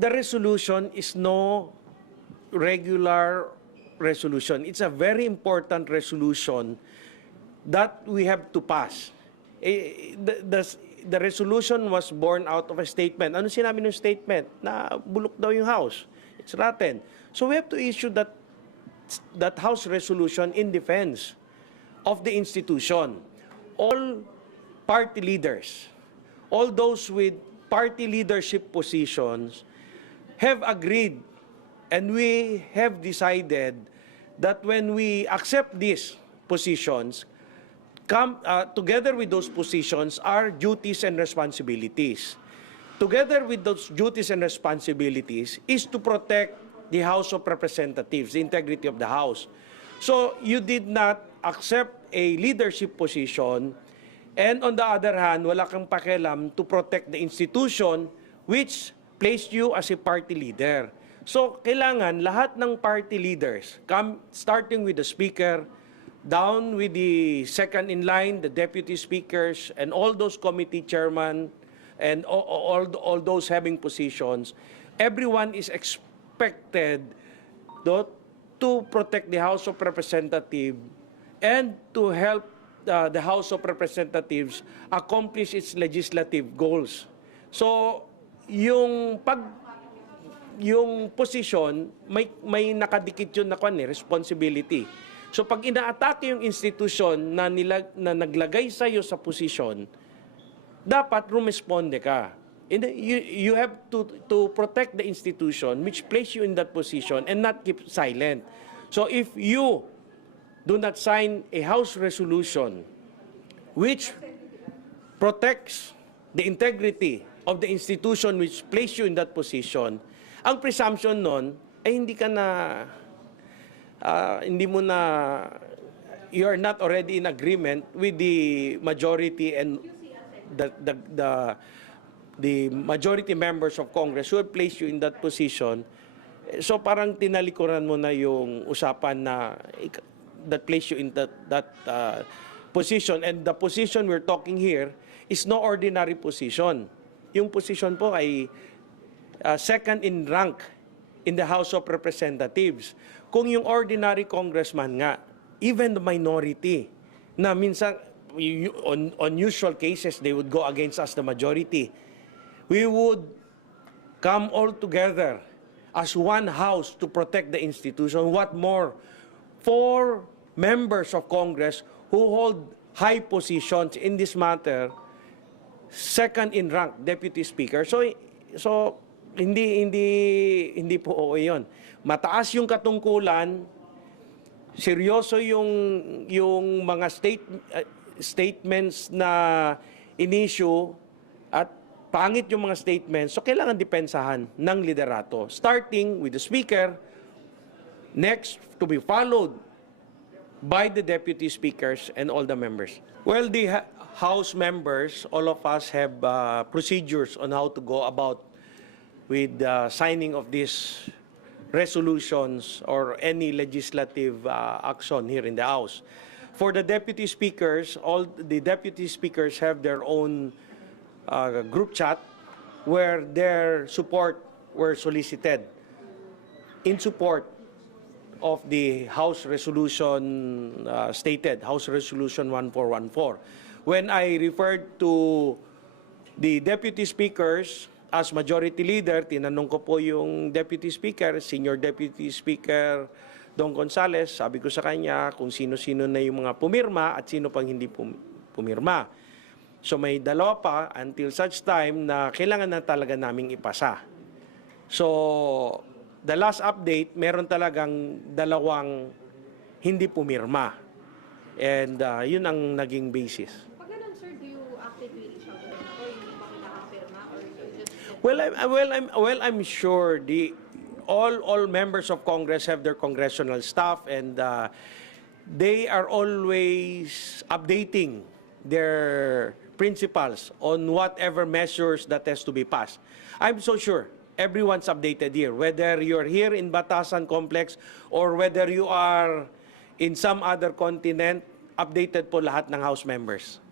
the resolution is no regular resolution. It's a very important resolution that we have to pass. Eh, the, the, the resolution was born out of a statement. Ano sinabi ng statement? Na bulok daw yung house. It's rotten. So we have to issue that that house resolution in defense of the institution. All party leaders, all those with party leadership positions have agreed and we have decided that when we accept these positions, come uh, together with those positions are duties and responsibilities. Together with those duties and responsibilities is to protect the House of Representatives, the integrity of the House. So you did not accept a leadership position and on the other hand, wala kang pakialam to protect the institution which placed you as a party leader. So kailangan lahat ng party leaders, come, starting with the speaker, down with the second in line, the deputy speakers, and all those committee chairman, and all, all, all those having positions, everyone is expected to, to protect the House of Representatives and to help uh, the House of Representatives accomplish its legislative goals. So, yung pag yung posisyon, may, may nakadikit yun na kwan eh, responsibility. So pag inaatake yung institusyon na, nilag, na naglagay sa iyo sa posisyon, dapat rumisponde ka. And you, you have to, to protect the institution which place you in that position and not keep silent. So if you do not sign a House resolution which protects the integrity of the institution which placed you in that position, ang presumption nun ay hindi ka na ah, hindi mo na you are not already in agreement with the majority and the the the, the majority members of Congress who have placed you in that position. So parang tinalikuran mo na yung usapan na that place you in that that uh, position and the position we're talking here is no ordinary position. Yung position po ay uh, second in rank in the House of Representatives. Kung yung ordinary congressman nga, even the minority, na minsan, on, on usual cases, they would go against us, the majority. We would come all together as one house to protect the institution. What more? Four members of Congress who hold high positions in this matter second in rank deputy speaker. So so hindi hindi hindi po oo 'yon. Mataas yung katungkulan, seryoso yung yung mga state uh, statements na inisyu at pangit yung mga statements. So kailangan depensahan ng liderato starting with the speaker next to be followed by the deputy speakers and all the members. Well, the House members, all of us have uh, procedures on how to go about with uh, signing of these resolutions or any legislative uh, action here in the House. For the deputy speakers, all the deputy speakers have their own uh, group chat where their support were solicited in support of the House Resolution uh, stated, House Resolution 1414. When I referred to the deputy speakers as majority leader, tinanong ko po yung deputy speaker, senior deputy speaker Don Gonzales, sabi ko sa kanya kung sino-sino na yung mga pumirma at sino pang hindi pum- pumirma. So may dalawa pa until such time na kailangan na talaga naming ipasa. So, the last update, meron talagang dalawang hindi pumirma. And uh, yun ang naging basis. Well, I'm, well, I'm, well, I'm sure the all all members of Congress have their congressional staff and uh, they are always updating their principals on whatever measures that has to be passed. I'm so sure everyone's updated here, whether you're here in Batasan Complex or whether you are in some other continent, updated po lahat ng House members.